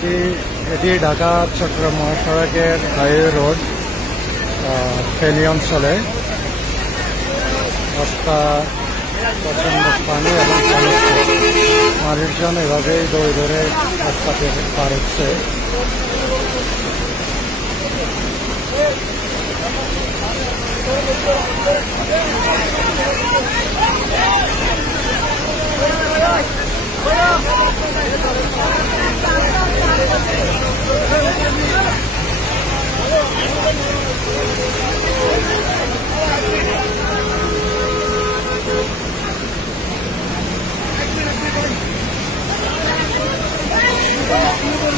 এটি এটি ঢাকা চট্টগ্রাম মহাসড়কের হাইওয়ে রোড ফেলি অঞ্চলে রাস্তা প্রচন্ড পানি এবং মানুষ জন এভাবেই দৌড় ধরে রাস্তাতে পার হচ্ছে